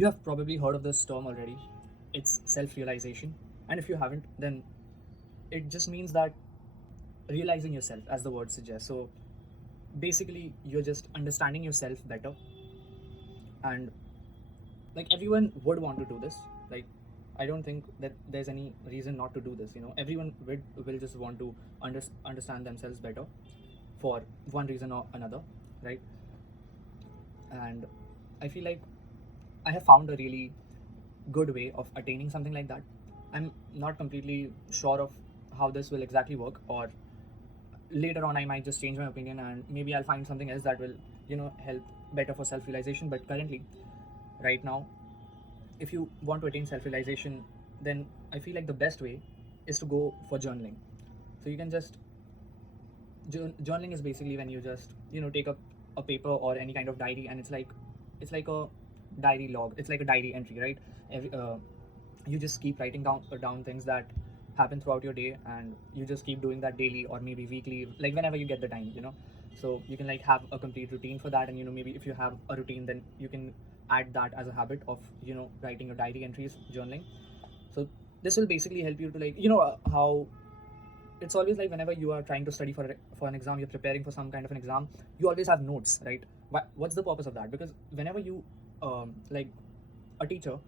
You have probably heard of this term already. It's self-realization. And if you haven't, then it just means that realizing yourself, as the word suggests. So basically, you're just understanding yourself better. And like everyone would want to do this. Like, I don't think that there's any reason not to do this. Everyone will just want to understand themselves better for one reason or another, right? And I feel like I have found a really good way of attaining something like that. I'm not completely sure of how this will exactly work, or later on I might just change my opinion and maybe I'll find something else that will, help better for self-realization. But currently, right now, if you want to attain self-realization, then I feel like the best way is to go for journaling. So you can just journaling is basically when you just take up a paper or any kind of diary, and it's like a diary log. It's like a diary entry, right? You just keep writing down things that happen throughout your day, and you just keep doing that daily or maybe weekly, like whenever you get the time. So you can like have a complete routine for that, and maybe if you have a routine, then you can add that as a habit of writing your diary entries, journaling. So this will basically help you to like how it's always like whenever you are trying to study for an exam, you're preparing for some kind of an exam, you always have notes, right? What's the purpose of that? Because whenever you like a teacher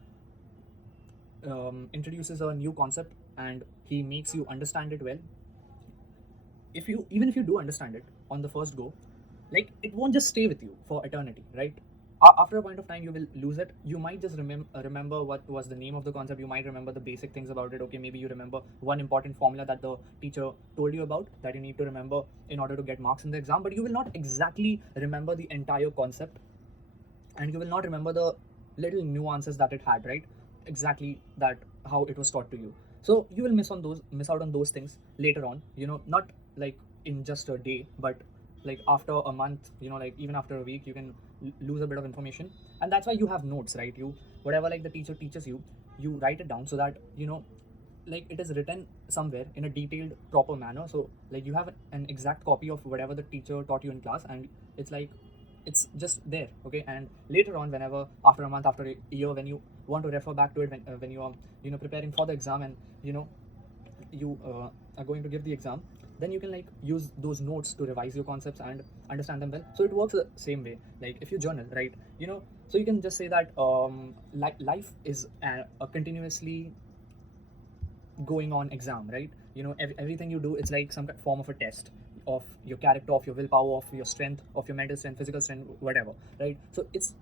introduces a new concept and he makes you understand it well, even if you do understand it on the first go, like it won't just stay with you for eternity, right? After a point of time, you will lose it. You might just remember what was the name of the concept. You might remember the basic things about it. Okay, maybe you remember one important formula that the teacher told you about that you need to remember in order to get marks in the exam, but you will not exactly remember the entire concept, and you will not remember the little nuances that it had, right? Exactly that how it was taught to you. So you will miss out on those things later on, not like in just a day, but like after a month, like even after a week, you can lose a bit of information. And that's why you have notes, right? You whatever like the teacher teaches you, you write it down so that like it is written somewhere in a detailed proper manner. So like you have an exact copy of whatever the teacher taught you in class, and it's like it's just there, okay? And later on, whenever after a month, after a year, when you want to refer back to it, when you are preparing for the exam, and you are going to give the exam, then you can like use those notes to revise your concepts and understand them well. So it works the same way. Like if you journal, right, so you can just say that life is a continuously going on exam, right? Everything you do, it's like some form of a test of your character, of your willpower, of your strength, of your mental strength, physical strength, whatever, right? So it's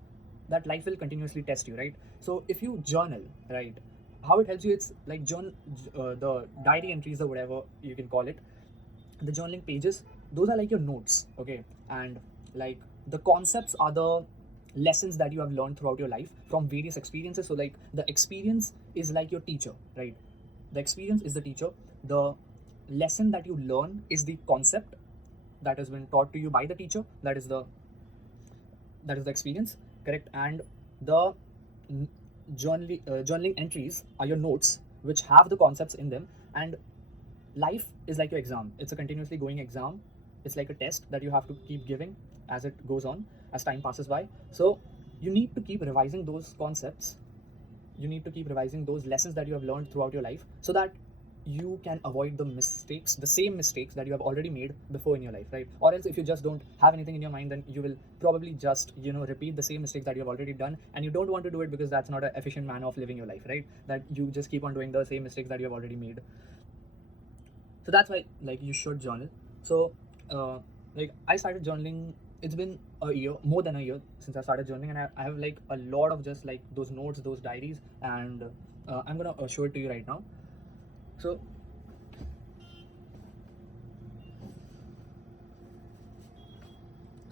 that life will continuously test you, right? So if you journal, right, how it helps you, it's like the diary entries or whatever you can call it, the journaling pages, those are like your notes, okay? And like the concepts are the lessons that you have learned throughout your life from various experiences. So like the experience is like your teacher, right? The experience is the teacher. The lesson that you learn is the concept that has been taught to you by the teacher. That is the experience, correct? And the journaling entries are your notes, which have the concepts in them. And life is like your exam. It's a continuously going exam. It's like a test that you have to keep giving as it goes on, as time passes by. So you need to keep revising those concepts. You need to keep revising those lessons that you have learned throughout your life, so that you can avoid the same mistakes that you have already made before in your life, right? Or else if you just don't have anything in your mind, then you will probably just repeat the same mistakes that you have already done, and you don't want to do it because that's not an efficient manner of living your life, right? That you just keep on doing the same mistakes that you have already made. So that's why like you should journal. So like I started journaling, it's been a year, more than a year since I started journaling, and I have like a lot of just like those notes, those diaries, and I'm gonna show it to you right now. So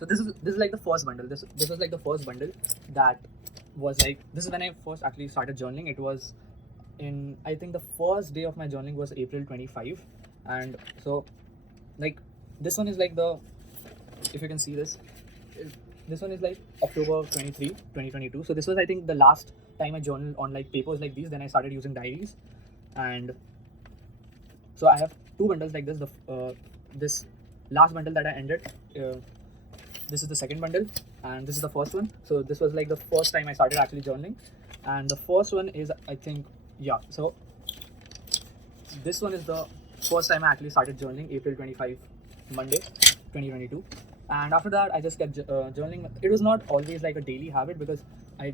this is like the first bundle. This was like the first bundle that was like, this is when I first actually started journaling. It was in, I think the first day of my journaling was April 25. And so like this one is like if you can see this one is like October 23, 2022. So this was, I think, the last time I journaled on like papers like these. Then I started using diaries. And so I have two bundles like this. This last bundle that I ended, this is the second bundle. and this is the first one. So this was like the first time I started actually journaling, and the first one is, I think, yeah. So this one is the first time I actually started journaling, April 25, Monday, 2022. And after that, I just kept journaling. It was not always like a daily habit because I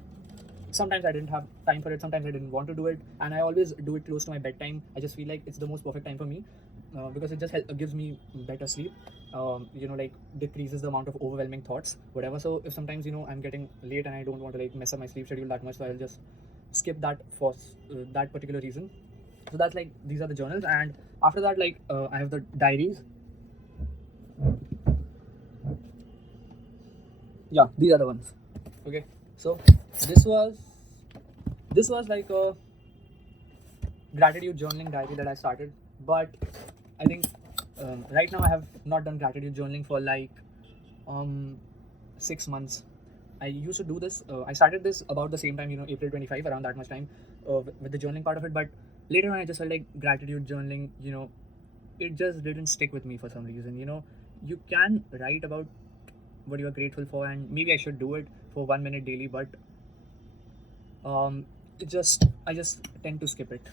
sometimes I didn't have time for it, sometimes I didn't want to do it, and I always do it close to my bedtime. I just feel like it's the most perfect time for me because it just gives me better sleep. Like decreases the amount of overwhelming thoughts, whatever. So if sometimes I'm getting late and I don't want to like mess up my sleep schedule that much, so I'll just skip that for that particular reason. So that's like these are the journals, and after that, like I have the diaries. Yeah, these are the ones. Okay, so this was like a gratitude journaling diary that I started, but I think right now I have not done gratitude journaling for like 6 months. I used to do this. I started this about the same time, April 25, around that much time, with the journaling part of it. But later on, I just felt like gratitude journaling, it just didn't stick with me for some reason. You can write about what you are grateful for, and maybe I should do it for 1 minute daily, but I just tend to skip it.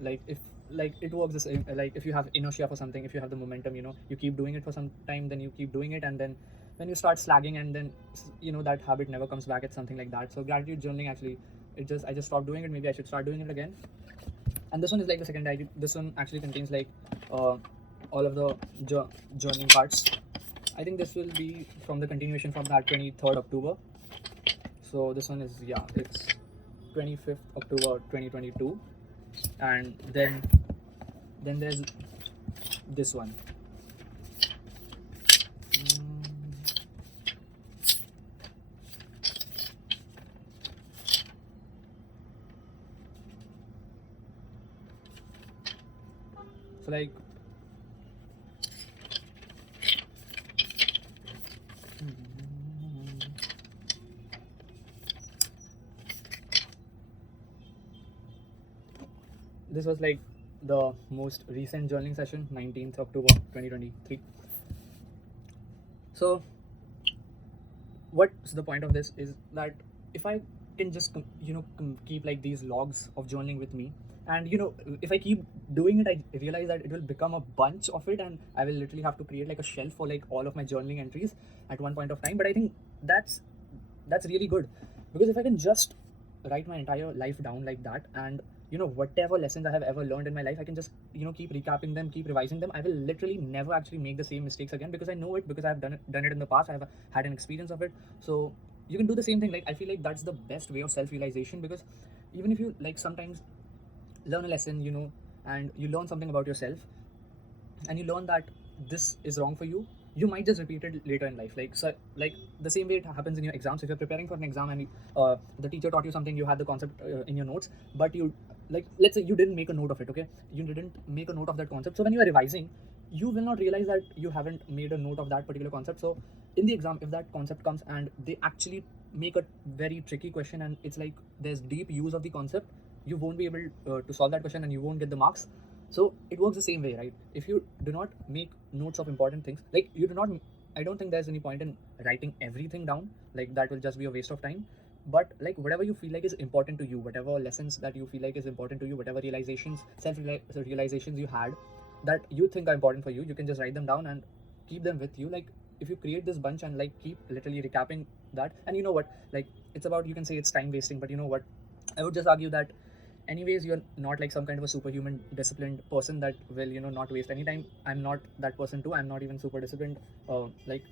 Like if like it works the same, like if you have inertia for something, if you have the momentum, you keep doing it for some time, then you keep doing it, and then when you start slagging, and then that habit never comes back. It's something like that. So gratitude journaling, actually, I just stopped doing it. Maybe I should start doing it again. And this one is like the second diary. This one actually contains like all of the journaling parts. I think this will be from the continuation from that 23rd October. So this one is, yeah, it's 25th October 2022, and then there's this one. So like this was like the most recent journaling session, 19th October 2023. So what's the point of this is that if I can just keep like these logs of journaling with me, and if I keep doing it, I realize that it will become a bunch of it, and I will literally have to create like a shelf for like all of my journaling entries at one point of time. But I think that's really good, because if I can just write my entire life down like that, and whatever lessons I have ever learned in my life, I can just keep recapping them, keep revising them. I will literally never actually make the same mistakes again, because I know it, because I've done it in the past. I have had an experience of it. So you can do the same thing. Like I feel like that's the best way of self-realization, because even if you like sometimes learn a lesson, and you learn something about yourself, and you learn that this is wrong for you, you might just repeat it later in life. Like, so like the same way it happens in your exams. If you're preparing for an exam, and the teacher taught you something, you had the concept in your notes, but you, like, let's say you didn't make a note of it. Okay, you didn't make a note of that concept. So when you are revising, you will not realize that you haven't made a note of that particular concept. So in the exam, if that concept comes and they actually make a very tricky question, and it's like there's deep use of the concept, you won't be able to solve that question, and you won't get the marks. So it works the same way, right? If you do not make notes of important things, like you do not, I don't think there's any point in writing everything down. Like that will just be a waste of time. But like whatever you feel like is important to you, whatever lessons that you feel like is important to you, whatever realizations, realizations you had that you think are important for you, you can just write them down and keep them with you. Like if you create this bunch and like keep literally recapping that, and you know what, like it's about, you can say it's time wasting, but you know what, I would just argue that anyways you're not like some kind of a superhuman disciplined person that will not waste any time. I'm not that person too. I'm not even super disciplined. Like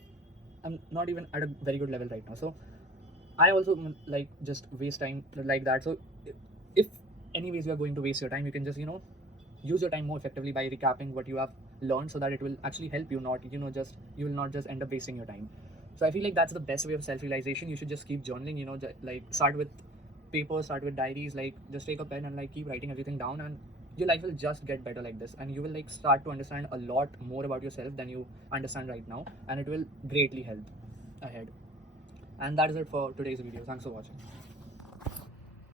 I'm not even at a very good level right now, so I also like just waste time like that. So if anyways you are going to waste your time, you can just use your time more effectively by recapping what you have learned, so that it will actually help you, not just you will not just end up wasting your time. So I feel like that's the best way of self-realization. You should just keep journaling, like start with paper, start with diaries, like just take a pen and like keep writing everything down, and your life will just get better like this, and you will like start to understand a lot more about yourself than you understand right now, and it will greatly help ahead. And that is it for today's video. Thanks for watching.